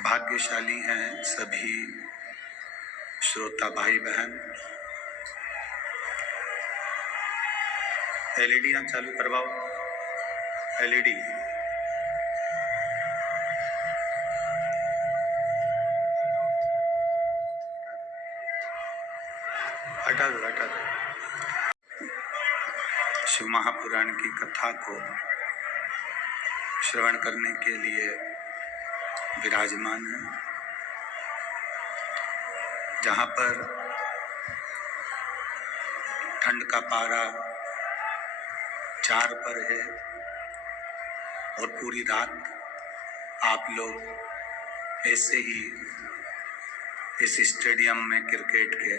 भाग्यशाली हैं सभी श्रोता भाई बहन। एलईडी चालू करवाओ। एलईडी हटा दो। शिव महापुराण की कथा को श्रवण करने के लिए विराजमान है, जहाँ पर ठंड का पारा 4 पर है और पूरी रात आप लोग ऐसे ही इस स्टेडियम में क्रिकेट के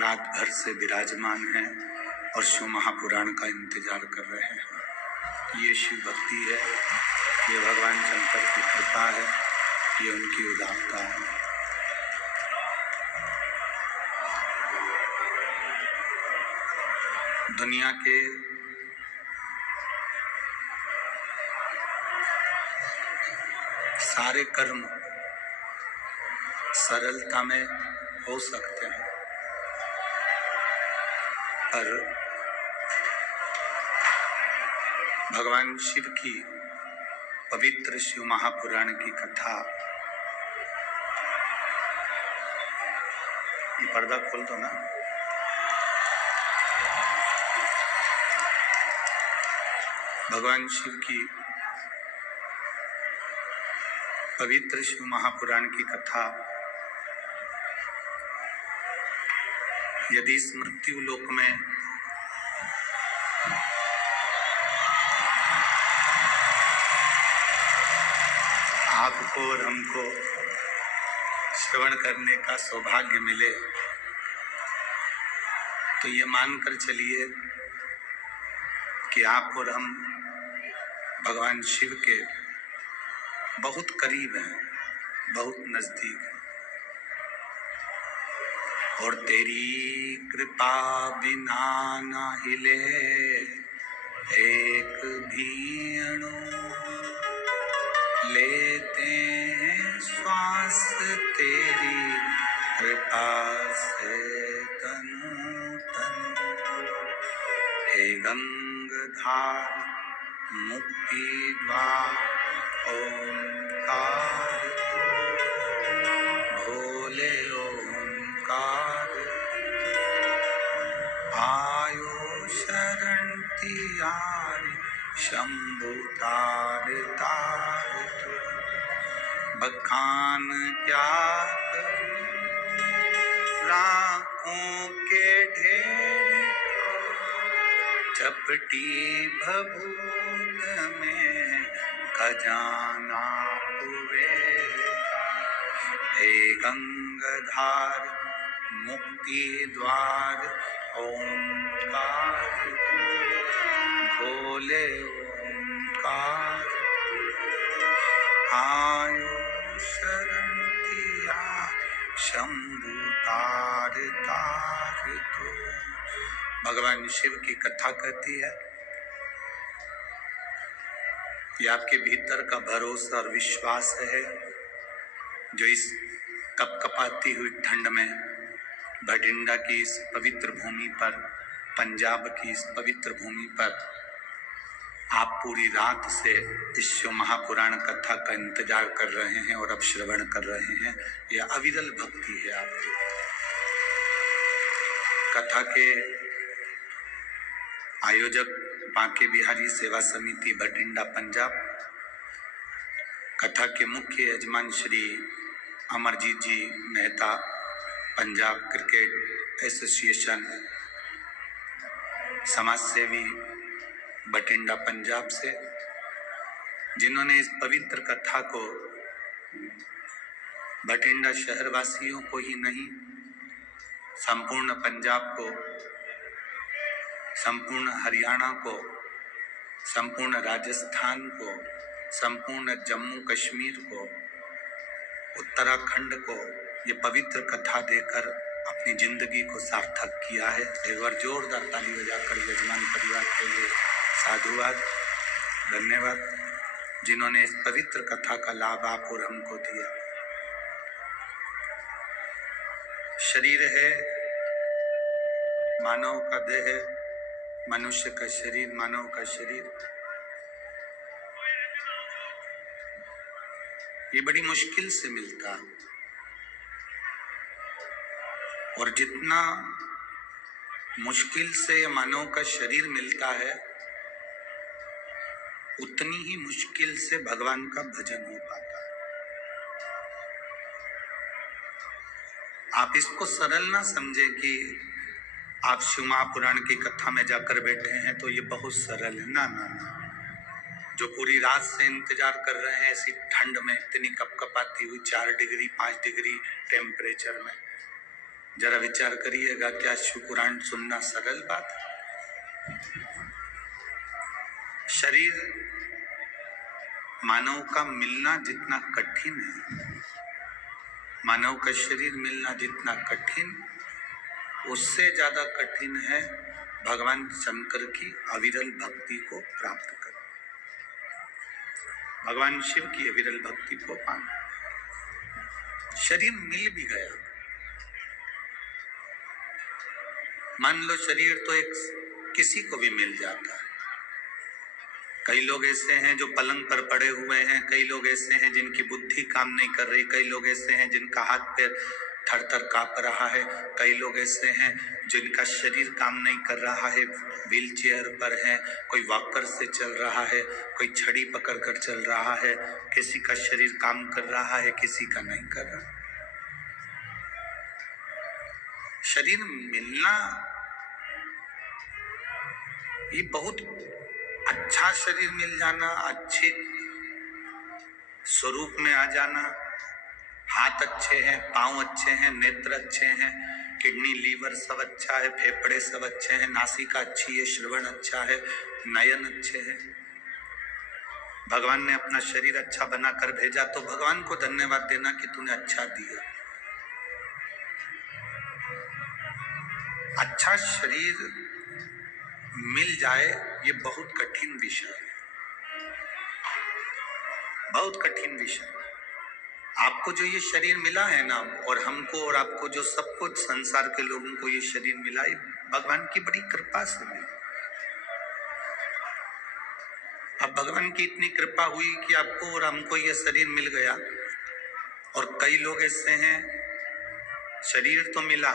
रात भर से विराजमान हैं और शिव महापुराण का इंतजार कर रहे हैं। ये शिव भक्ति है, ये भगवान शंकर की कृपा है, ये उनकी उदारता है। दुनिया के सारे कर्म सरलता में हो सकते हैं, पर भगवान शिव की पवित्र शिव महापुराण की कथा, ये पर्दा खोल दो ना। भगवान शिव की पवित्र शिव महापुराण की कथा यदि इस मृत्यु लोक में आपको और हमको श्रवण करने का सौभाग्य मिले, तो ये मानकर चलिए कि आप और हम भगवान शिव के बहुत करीब हैं, बहुत नजदीक हैं। और तेरी कृपा बिना ना हिले एक भी अणु, लेते हैं श्वास तेरी कृपा से तनु तनु। हे गंगाधार मुक्ति द्वार ओंकार, भोले ओंकार, आयो शरण तियारी शंभु तार तार तू। बखान क्या राखों के ढेर, चपटी भभूत में खजाना हुए। हे गंगाधार मुक्ति द्वार ओंकार, भोले ओंकार, आयो शरण तिया शंभु तार तार तो। भगवान शिव की कथा कहती है, ये आपके भीतर का भरोसा और विश्वास है जो इस कपकपाती हुई ठंड में भटिंडा की इस पवित्र भूमि पर, पंजाब की इस पवित्र भूमि पर आप पूरी रात से इस शिव महापुराण कथा का इंतजार कर रहे हैं और अब श्रवण कर रहे हैं। यह अविरल भक्ति है आपकी। कथा के आयोजक बांके बिहारी सेवा समिति भटिंडा पंजाब, कथा के मुख्य यजमान श्री अमरजीत जी मेहता पंजाब क्रिकेट एसोसिएशन समाज सेवी भटिंडा पंजाब से, जिन्होंने इस पवित्र कथा को भटिंडा शहरवासियों को ही नहीं, संपूर्ण पंजाब को, संपूर्ण हरियाणा को, संपूर्ण राजस्थान को, संपूर्ण जम्मू कश्मीर को, उत्तराखंड को ये पवित्र कथा देकर अपनी जिंदगी को सार्थक किया है। एक बार जोरदार ताली बजाकर यजमान परिवार के लिए साधुवाद, धन्यवाद। जिन्होंने इस पवित्र कथा का लाभ आप और हमको दिया। शरीर है, मानव का देह, मनुष्य का शरीर, मानव का शरीर, ये बड़ी मुश्किल से मिलता, और जितना मुश्किल से मानव का शरीर मिलता है, उतनी ही मुश्किल से भगवान का भजन हो पाता है। आप इसको सरल ना समझें कि आप शिव महापुराण की कथा में जाकर बैठे हैं तो ये बहुत सरल है। ना ना ना, जो पूरी रात से इंतजार कर रहे हैं ऐसी ठंड में, इतनी कपकपाती हुई 4 डिग्री 5 डिग्री टेम्परेचर में, जरा विचार करिएगा, क्या शिव पुराण सुनना सरल बात है? शरीर मानव का मिलना जितना कठिन है, मानव का शरीर मिलना जितना कठिन, उससे ज्यादा कठिन है भगवान शंकर की अविरल भक्ति को प्राप्त करना, भगवान शिव की अविरल भक्ति को पाना। शरीर मिल भी गया, मान लो शरीर तो एक किसी को भी मिल जाता है। कई लोग ऐसे हैं जो पलंग पर पड़े हुए हैं, कई लोग ऐसे हैं जिनकी बुद्धि काम नहीं कर रही, कई लोग ऐसे हैं जिनका हाथ पैर थर थर कांप रहा है, कई लोग ऐसे हैं जिनका शरीर काम नहीं कर रहा है, व्हील चेयर पर है, कोई वॉकर से चल रहा है, कोई छड़ी पकड़ कर चल रहा है, किसी का शरीर काम कर रहा है, किसी का नहीं कर रहा। शरीर मिलना ये बहुत अच्छा, शरीर मिल जाना, अच्छे स्वरूप में आ जाना, हाथ अच्छे हैं, पांव अच्छे हैं, नेत्र अच्छे हैं, किडनी लीवर सब अच्छा है, फेफड़े सब अच्छे हैं, नासिका अच्छी है, श्रवण अच्छा है, नयन अच्छे हैं, भगवान ने अपना शरीर अच्छा बनाकर भेजा, तो भगवान को धन्यवाद देना कि तूने अच्छा दिया। अच्छा शरीर मिल जाए ये बहुत कठिन विषय है, बहुत कठिन विषय। आपको जो ये शरीर मिला है ना, और हमको और आपको, जो सबको, संसार के लोगों को ये शरीर मिला है, भगवान की बड़ी कृपा से मिला। अब भगवान की इतनी कृपा हुई कि आपको और हमको ये शरीर मिल गया, और कई लोग ऐसे हैं शरीर तो मिला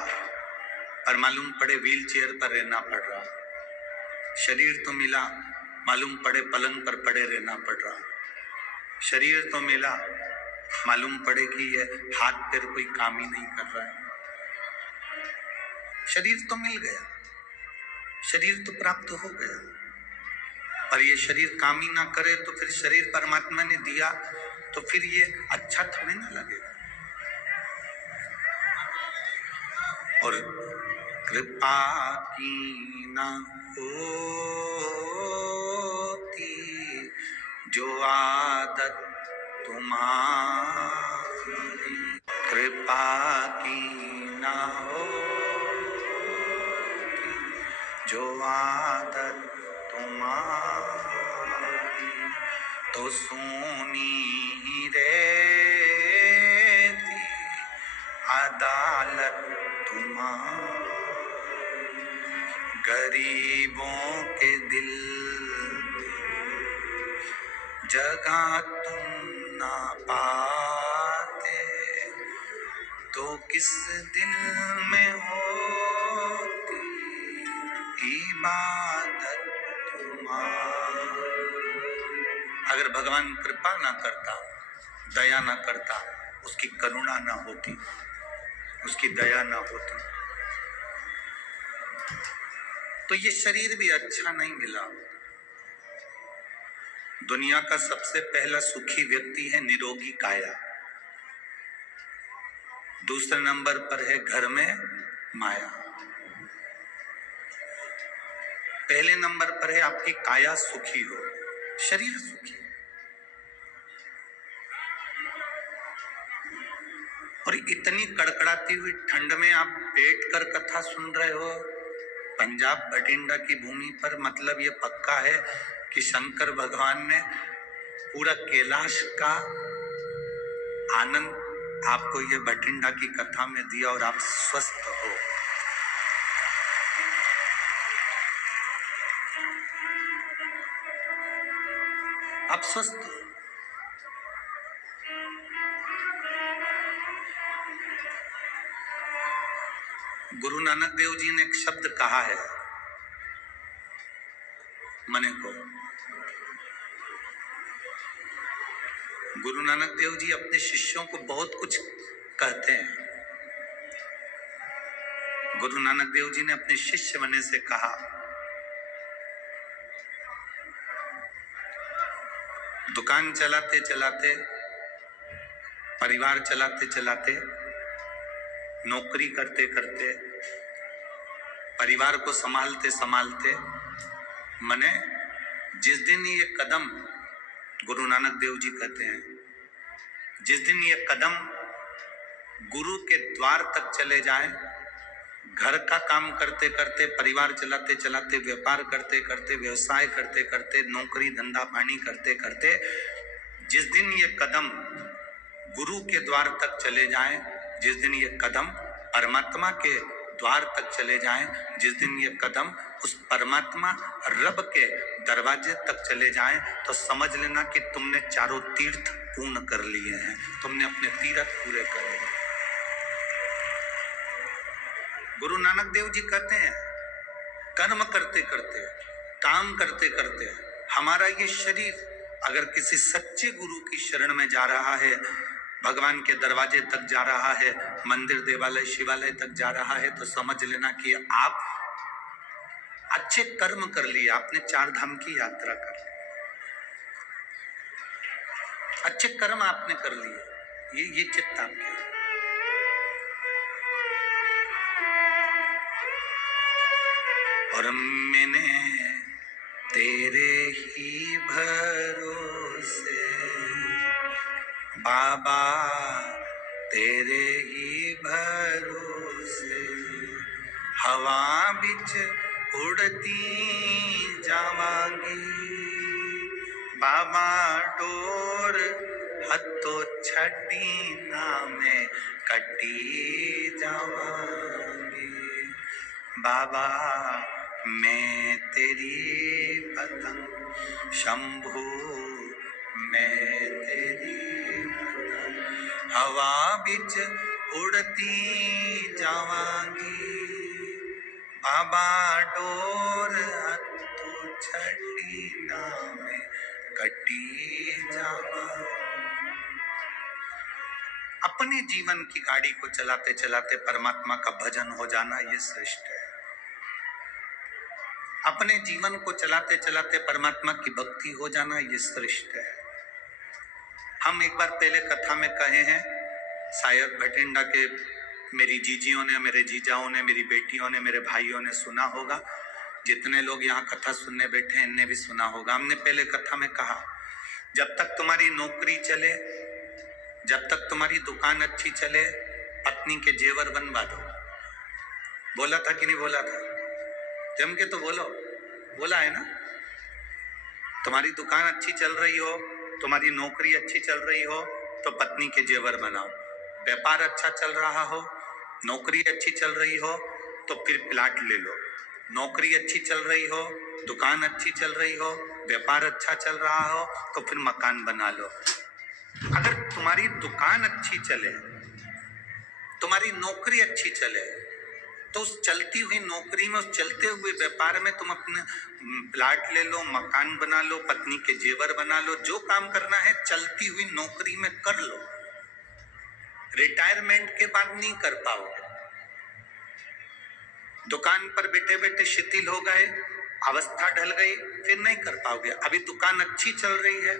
पर मालूम पड़े व्हील चेयर पर रहना पड़ रहा, शरीर तो मिला मालूम पड़े पलंग पर पड़े रहना पड़ रहा, शरीर तो मिला मालूम पड़े कि ये हाथ पैर कोई काम ही नहीं कर रहा है। शरीर तो मिल गया, शरीर तो प्राप्त हो गया, पर ये शरीर काम ही ना करे तो फिर शरीर परमात्मा ने दिया तो फिर ये अच्छा थोड़ी ना लगेगा। और कृपा की ना होती जो आदत तुम्हारी, कृपा की ना होती जो आदत तुम्हारी, तो सुनी ही रहती अदालत तुम्हारी, गरीबों के दिल जगह तुम ना पाते, तो किस दिल में होती इबादत तुम्हारी। अगर भगवान कृपा ना करता, दया ना करता, उसकी करुणा ना होती, उसकी दया ना होती, तो ये शरीर भी अच्छा नहीं मिला। दुनिया का सबसे पहला सुखी व्यक्ति है निरोगी काया, दूसरे नंबर पर है घर में माया, पहले नंबर पर है आपकी काया सुखी हो, शरीर सुखी। और इतनी कड़कड़ाती हुई ठंड में आप बैठकर कथा सुन रहे हो पंजाब बठिंडा की भूमि पर, मतलब ये पक्का है कि शंकर भगवान ने पूरा कैलाश का आनंद आपको ये बठिंडा की कथा में दिया और आप स्वस्थ हो। आप स्वस्थ हो। गुरु नानक देव जी ने एक शब्द कहा है मने को। गुरु नानक देव जी अपने शिष्यों को बहुत कुछ कहते हैं। गुरु नानक देव जी ने अपने शिष्य मने से कहा, दुकान चलाते चलाते, परिवार चलाते चलाते, नौकरी करते करते, परिवार को संभालते संभालते, मने जिस दिन ये कदम, गुरु नानक देव जी कहते हैं, जिस दिन ये कदम गुरु के द्वार तक चले जाएं, घर का काम करते करते, परिवार चलाते चलाते, व्यापार करते करते, व्यवसाय करते करते, नौकरी धंधा पानी करते करते, जिस दिन ये कदम गुरु के द्वार तक चले जाएं, जिस दिन ये कदम परमात्मा के द्वार तक चले जाएं, जिस दिन ये कदम उस परमात्मा रब के दरवाजे तक चले जाएं, तो समझ लेना कि तुमने चारों तीर्थ पूर्ण कर लिए हैं, तुमने अपने तीर्थ पूरे कर लिए। गुरु नानक देव जी कहते हैं, कर्म करते करते, काम करते करते, हमारा ये शरीर अगर किसी सच्चे गुरु की शरण में जा रहा है, भगवान के दरवाजे तक जा रहा है, मंदिर देवालय शिवालय तक जा रहा है, तो समझ लेना कि आप अच्छे कर्म कर लिए, आपने चार धाम की यात्रा कर ली, अच्छे कर्म आपने कर लिए, ये चित्त आपके। और मैंने तेरे ही भरोसे बाबा, तेरे ही भरोसे हवा बिच उड़ती जावांगी, बाबा डोर हथों छड़ी ना मैं कटी जावांगी, बाबा मैं तेरी पतंग शंभू, मैं तेरी पतंग हवा बिच उड़ती जावांगी, बाबा डोर हथों छड़ी ना मैं कटी जावांगी। अपने जीवन की गाड़ी को चलाते चलाते परमात्मा का भजन हो जाना, ये श्रेष्ठ है। अपने जीवन को चलाते चलाते परमात्मा की भक्ति हो जाना, ये श्रेष्ठ है। हम एक बार पहले कथा में कहे हैं, शायद भटिंडा के मेरी जीजियों ने, मेरे जीजाओं ने, मेरी बेटियों ने, मेरे भाइयों ने सुना होगा, जितने लोग यहाँ कथा सुनने बैठे हैं इनने भी सुना होगा। हमने पहले कथा में कहा, जब तक तुम्हारी नौकरी चले, जब तक तुम्हारी दुकान अच्छी चले, पत्नी के जेवर बनवा दो। बोला था कि नहीं बोला था? जम के तो बोलो, बोला है ना? तुम्हारी दुकान अच्छी चल रही हो, तुम्हारी नौकरी अच्छी चल रही हो, तो पत्नी के जेवर बनाओ। व्यापार अच्छा चल रहा हो, नौकरी अच्छी चल रही हो, तो फिर प्लाट ले लो। नौकरी अच्छी चल रही हो, दुकान अच्छी चल रही हो, व्यापार अच्छा चल रहा हो, तो फिर मकान बना लो। अगर तुम्हारी दुकान अच्छी चले, तुम्हारी नौकरी अच्छी चले, तो उस चलती हुई नौकरी में, उस चलते हुए व्यापार में तुम अपने प्लाट ले लो, मकान बना लो, पत्नी के जेवर बना लो, जो काम करना है चलती हुई नौकरी में कर लो। रिटायरमेंट के बाद नहीं कर पाओगे। दुकान पर बैठे बैठे शिथिल हो गए, अवस्था ढल गई, फिर नहीं कर पाओगे। अभी दुकान अच्छी चल रही है,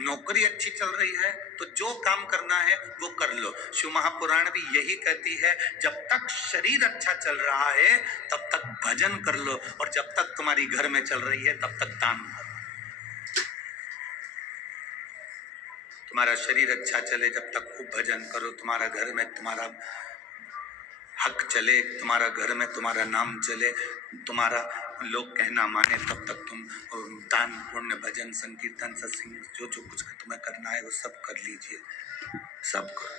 नौकरी अच्छी चल रही है, तो जो काम करना है वो कर लो। शिव महापुराण भी यही कहती है, जब तक शरीर अच्छा चल रहा है तब तक भजन कर लो, और जब तक तुम्हारी घर में चल रही है तब तक दान करो। तुम्हारा शरीर अच्छा चले जब तक खूब भजन करो, तुम्हारा घर में तुम्हारा हक चले, तुम्हारा घर में तुम्हारा नाम चले, तुम्हारा लोग कहना माने तब तक तुम दान पुण्य भजन संकीर्तन सत्संग जो जो कुछ तुम्हें करना है वो सब कर लीजिए, सब करो।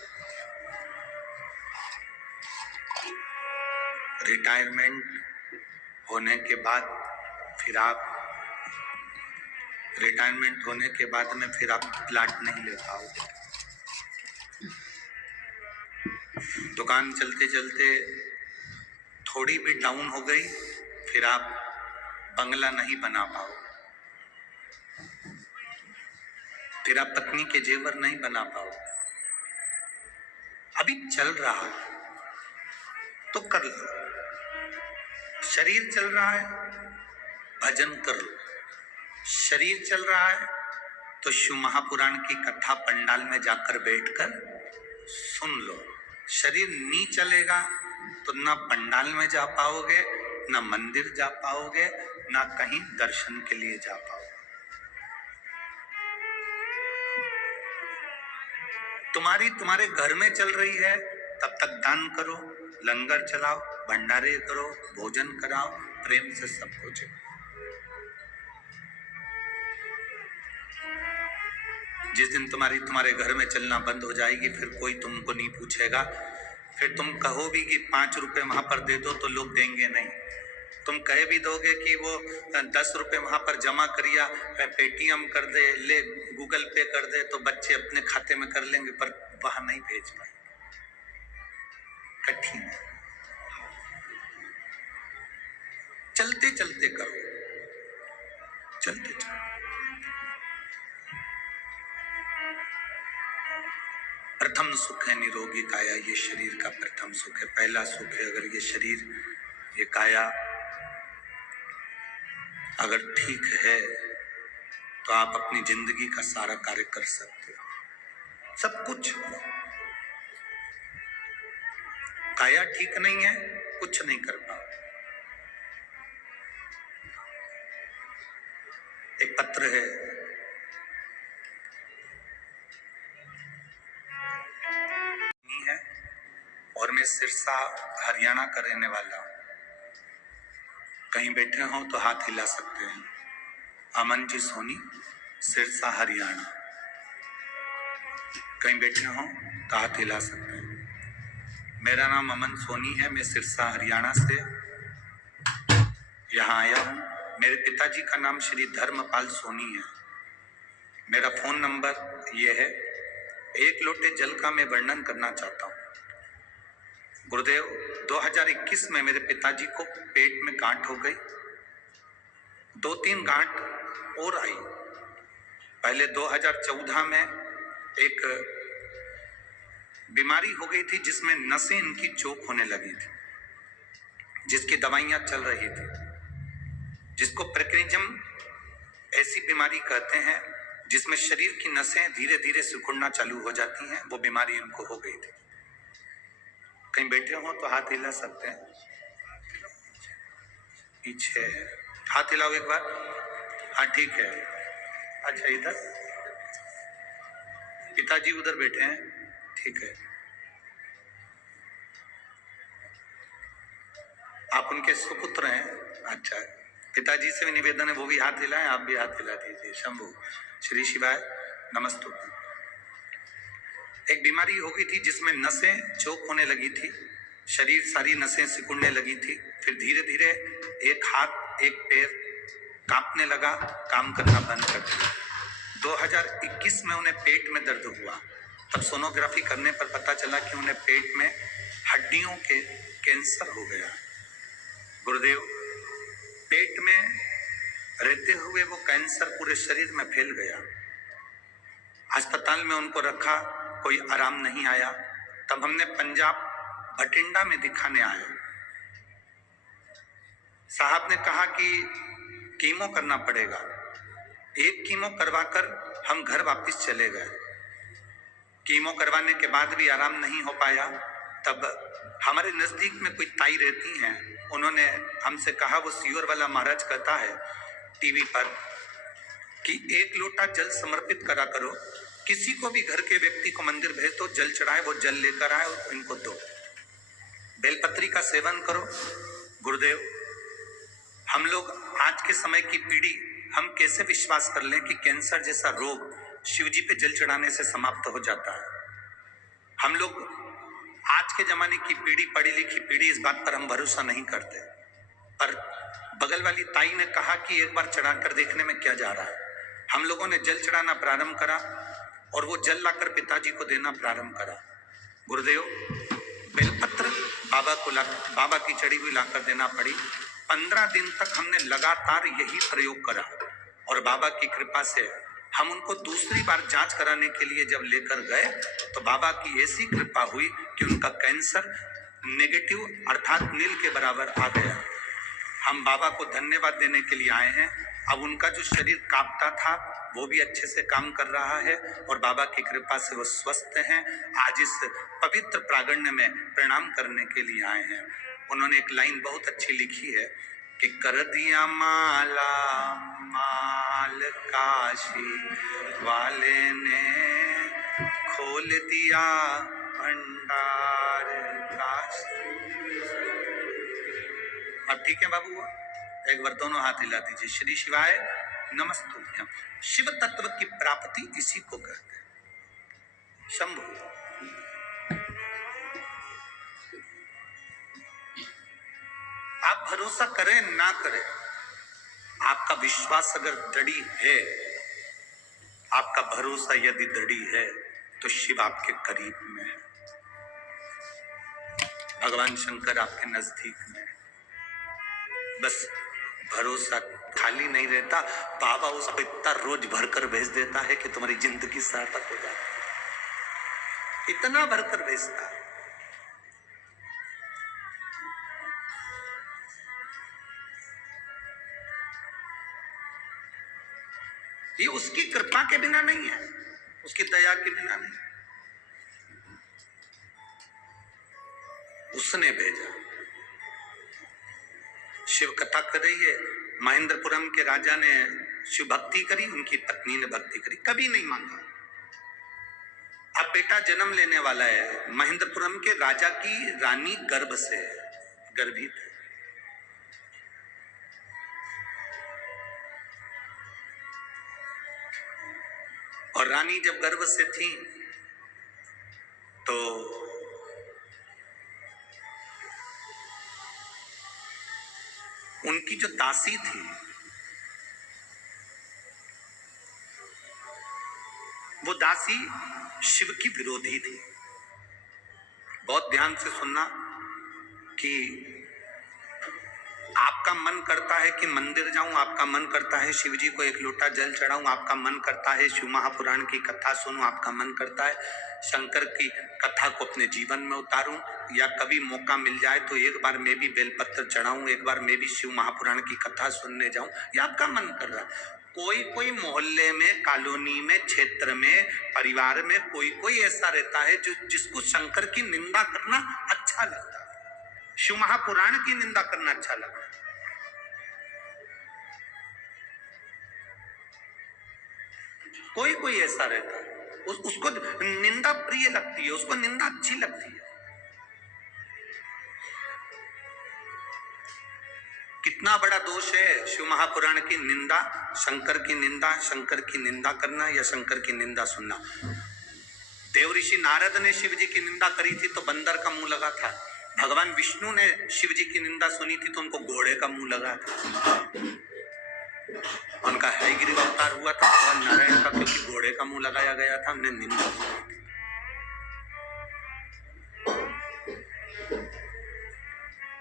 रिटायरमेंट होने के बाद फिर आप में फिर आप प्लाट नहीं ले पाओगे। दुकान चलते चलते थोड़ी भी डाउन हो गई फिर आप बंगला नहीं बना पाओ, फिर आप पत्नी के जेवर नहीं बना पाओ। अभी चल रहा है तो कर लो, शरीर चल रहा है भजन कर लो, शरीर चल रहा है तो शिव महापुराण की कथा पंडाल में जाकर बैठकर सुन लो। शरीर नहीं चलेगा तो ना पंडाल में जा पाओगे, ना मंदिर जा पाओगे, ना कहीं दर्शन के लिए जा पाओगे। तुम्हारे घर में चल रही है तब तक दान करो, लंगर चलाओ, भंडारे करो, भोजन कराओ, प्रेम से सब कुछ। जिस दिन तुम्हारे घर में चलना बंद हो जाएगी फिर कोई तुमको नहीं पूछेगा। फिर तुम कहो भी कि 5 रुपए वहां पर दे दो तो लोग देंगे नहीं। तुम कह भी दोगे कि वो 10 रुपए वहां पर जमा करिया, पेटीएम कर दे, ले गूगल पे कर दे, तो बच्चे अपने खाते में कर लेंगे, पर वहां नहीं भेज पाए। कठिन है। चलते चलते करो, चलते चलते। प्रथम सुख है निरोगी काया, ये शरीर का प्रथम सुख है, पहला सुख है। अगर ये शरीर, ये काया अगर ठीक है तो आप अपनी जिंदगी का सारा कार्य कर सकते हो, सब कुछ। काया ठीक नहीं है, कुछ नहीं कर पाओ। एक पत्र है, और मैं सिरसा हरियाणा का रहने वाला हूं। कहीं बैठे हो तो हाथ हिला सकते हैं। अमन जी सोनी, सिरसा हरियाणा। कहीं बैठे हो तो हाथ हिला सकते हैं। मेरा नाम अमन सोनी है, मैं सिरसा हरियाणा से यहाँ आया हूँ। मेरे पिताजी का नाम श्री धर्मपाल सोनी है। मेरा फोन नंबर ये है। एक लोटे जल का मैं वर्णन करना चाहता हूँ। गुरुदेव, 2021 में मेरे पिताजी को पेट में गांठ हो गई, 2-3 गांठ और आई। पहले 2014 में एक बीमारी हो गई थी जिसमें नसें इनकी चोक होने लगी थी, जिसकी दवाइयां चल रही थी, जिसको प्रेक्रिजम ऐसी बीमारी कहते हैं जिसमें शरीर की नसें धीरे धीरे सिकुड़ना चालू हो जाती हैं। वो बीमारी इनको हो गई थी। कहीं बैठे हो तो हाथ हिला सकते हैं। पीछे हाथ हिलाओ एक बार। हाँ ठीक है। अच्छा, इधर पिताजी उधर बैठे हैं, ठीक है। आप उनके सुपुत्र हैं। अच्छा, पिताजी से भी निवेदन है वो भी हाथ हिलाएं, आप भी हाथ हिला दीजिए। शंभु श्री शिवाय नमस्तु। एक बीमारी हो गई थी जिसमें नसें चोक होने लगी थी, शरीर सारी नसें सिकुड़ने लगी थी। फिर धीरे धीरे एक हाथ एक पैर कांपने लगा, काम करना बंद कर दिया। 2021 में उन्हें पेट में दर्द हुआ। तब सोनोग्राफी करने पर पता चला कि उन्हें पेट में हड्डियों के कैंसर हो गया। गुरुदेव, पेट में रहते हुए वो कैंसर पूरे शरीर में फैल गया। अस्पताल में उनको रखा, कोई आराम नहीं आया। तब हमने पंजाब बठिंडा में दिखाने आए। साहब ने कहा कि कीमो करना पड़ेगा। एक कीमो करवाकर हम घर वापस चले गए। कीमो करवाने के बाद भी आराम नहीं हो पाया। तब हमारे नजदीक में कोई ताई रहती हैं, उन्होंने हमसे कहा, वो सियोर वाला महाराज कहता है टीवी पर कि 1 लोटा जल समर्पित करा करो, किसी को भी घर के व्यक्ति को मंदिर भेज दो, जल चढ़ाए, वो जल लेकर आए और इनको दो। बेलपत्री का सेवन करो। गुरुदेव, हम लोग आज के समय की पीढ़ी, हम कैसे विश्वास कर लें कि कैंसर जैसा रोग शिव जी पे जल चढ़ाने से समाप्त हो जाता है। हम लोग आज के जमाने की पीढ़ी, पढ़ी लिखी पीढ़ी, इस बात पर हम भरोसा नहीं करते। पर बगल वाली ताई ने कहा कि एक बार चढ़ाकर देखने में क्या जा रहा है। हम लोगों ने जल चढ़ाना प्रारंभ करा और वो जल लाकर पिताजी को देना प्रारंभ करा। गुरुदेव, बेलपत्र बाबा की चढ़ी हुई लाकर देना पड़ी। 15 दिन तक हमने लगातार यही प्रयोग करा और बाबा की कृपा से हम उनको दूसरी बार जांच कराने के लिए जब लेकर गए तो बाबा की ऐसी कृपा हुई कि उनका कैंसर नेगेटिव अर्थात नील के बराबर आ गया। हम बाबा को धन्यवाद देने के लिए आए हैं। अब उनका जो शरीर कांपता था वो भी अच्छे से काम कर रहा है और बाबा की कृपा से वो स्वस्थ हैं। आज इस पवित्र प्रांगण में प्रणाम करने के लिए आए हैं। उन्होंने एक लाइन बहुत अच्छी लिखी है कि कर दिया माला माल काशी वाले ने, खोल दिया भंडार काशी। अब ठीक है बाबू, एक बार दोनों हाथ हिला दीजिए। श्री शिवाय नमस्तुभ्यम। शिव तत्व की प्राप्ति इसी को कहते हैं। शंभु, आप भरोसा करें ना करें, आपका विश्वास अगर दृढ़ है, आपका भरोसा यदि दृढ़ है तो शिव आपके करीब में है, भगवान शंकर आपके नजदीक में है। बस भरोसा खाली नहीं रहता, बाबा उसको इतना रोज भरकर भेज देता है कि तुम्हारी जिंदगी सार्थक हो जाती है। इतना भरकर भेजता है। ये उसकी कृपा के बिना नहीं है, उसकी दया के बिना नहीं, उसने भेजा। शिव कथा कर रही है, महेंद्रपुरम के राजा ने शिव भक्ति करी, उनकी पत्नी ने भक्ति करी, कभी नहीं मांगा। अब बेटा जन्म लेने वाला है, महेंद्रपुरम के राजा की रानी गर्भ से गर्भित है। और रानी जब गर्भ से थी तो उनकी जो दासी थी वो दासी शिव की विरोधी थी। बहुत ध्यान से सुनना कि आपका मन करता है कि मंदिर जाऊं, आपका मन करता है शिव जी को एक लोटा जल चढ़ाऊं, आपका मन करता है शिव महापुराण की कथा सुनूं, आपका मन करता है शंकर की कथा को अपने जीवन में उतारूं, या कभी मौका मिल जाए तो एक बार मैं भी बेलपत्र चढ़ाऊं, एक बार मैं भी शिव महापुराण की कथा सुनने जाऊं, ये आपका मन कर रहा है। कोई कोई मोहल्ले में, कॉलोनी में, क्षेत्र में, परिवार में कोई कोई ऐसा रहता है जो जिसको शंकर की निंदा करना अच्छा लगता है, शिव महापुराण की निंदा करना अच्छा लगता है। कोई कोई ऐसा रहता है, उसको निंदा प्रिय लगती है, उसको निंदा अच्छी लगती है। कितना बड़ा दोष है शिव महापुराण की निंदा, शंकर की निंदा करना या शंकर की निंदा सुनना। देव ऋषि नारद ने शिव जी की निंदा करी थी तो बंदर का मुंह लगा था। भगवान विष्णु ने शिव जी की निंदा सुनी थी तो उनको घोड़े का मुंह लगा था। उनका हयग्रीव अवतार हुआ था भगवान नारायण का, क्योंकि घोड़े का मुंह लगाया गया था, उन्हें निंदा सुनी थी।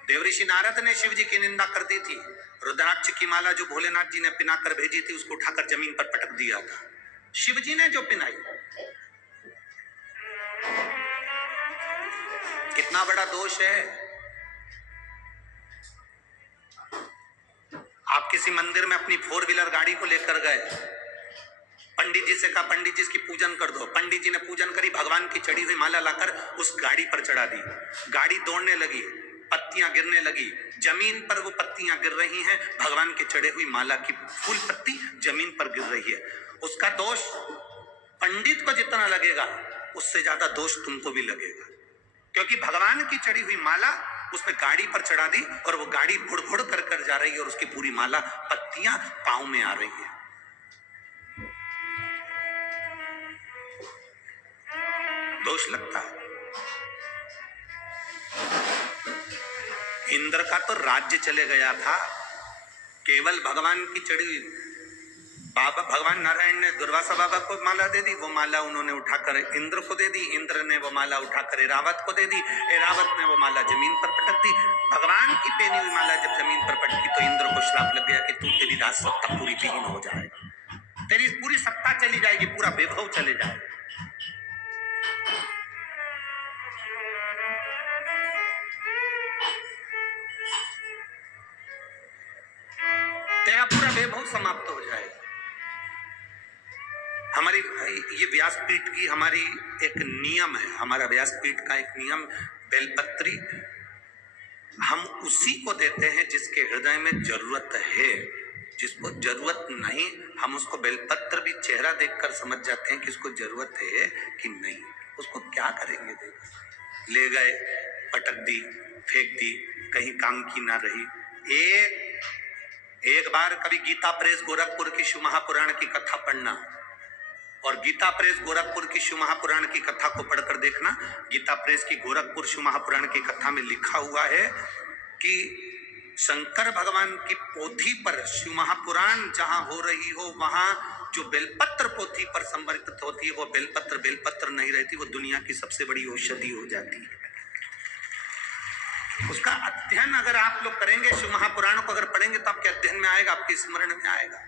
देवऋषि नारद ने शिव जी की निंदा कर दी थी। रुद्राक्ष की माला जो भोलेनाथ जी ने पिनाकर भेजी थी उसको उठाकर जमीन पर पटक दिया था, शिव जी ने जो पिनाई। कितना बड़ा दोष है। आप किसी मंदिर में अपनी 4 व्हीलर गाड़ी को लेकर गए, पंडित जी से कहा पंडित जी इसकी पूजन कर दो, पंडित जी ने पूजन करी, भगवान की चढ़ी हुई माला लाकर उस गाड़ी पर चढ़ा दी, गाड़ी दौड़ने लगी, पत्तियां गिरने लगी, जमीन पर वो पत्तियां गिर रही हैं, भगवान की चढ़े हुई माला की फूल पत्ती जमीन पर गिर रही है। उसका दोष पंडित को जितना लगेगा उससे ज्यादा दोष तुमको भी लगेगा, क्योंकि भगवान की चढ़ी हुई माला उसमें गाड़ी पर चढ़ा दी और वो गाड़ी भुड़ भुड़ कर कर जा रही है और उसकी पूरी माला पत्तियां पांव में आ रही है। दोष लगता है। इंद्र का तो राज्य चले गया था, केवल भगवान की चढ़ी हुई। बाबा भगवान नारायण ने दुर्वासा बाबा को माला दे दी, वो माला उन्होंने उठाकर इंद्र को दे दी, इंद्र ने वो माला उठाकर एरावत को दे दी, एरावत ने वो माला जमीन पर पटक दी। भगवान की पहनी हुई माला जब जमीन पर पटकी तो इंद्र को श्राप लग गया कि तू तेरी राज सत्ता पूरी विहीन हो जाएगा, तेरी पूरी सत्ता चली जाएगी, पूरा वैभव चले जाएगा। तेरा पूरा वैभव समाप्त हो जाएगा। हमारी ये व्यासपीठ की हमारी एक नियम है, हमारा व्यासपीठ का एक नियम, बेलपत्री हम उसी को देते हैं जिसके हृदय में जरूरत है। जिसको जरूरत नहीं, हम उसको बेलपत्र भी चेहरा देखकर समझ जाते हैं कि इसको जरूरत है कि नहीं। उसको क्या करेंगे, देखो ले गए, पटक दी, फेंक दी, कहीं काम की ना रही। एक बार कभी गीता प्रेस गोरखपुर की शिव महापुराण की कथा पढ़ना और गीता प्रेस गोरखपुर की शिव महापुराण की कथा को पढ़कर देखना। गीता प्रेस की गोरखपुर शिव महापुराण की कथा में लिखा हुआ है कि शंकर भगवान की पोथी पर शिव महापुराण जहां हो रही हो, वहां जो बेलपत्र पोथी पर समर्पित होती है, वो बेलपत्र नहीं रहती, वो दुनिया की सबसे बड़ी औषधि हो जाती है। उसका अध्ययन अगर आप लोग करेंगे, शिव महापुराण को अगर पढ़ेंगे तो आपके अध्ययन में आएगा, आपके स्मरण में आएगा।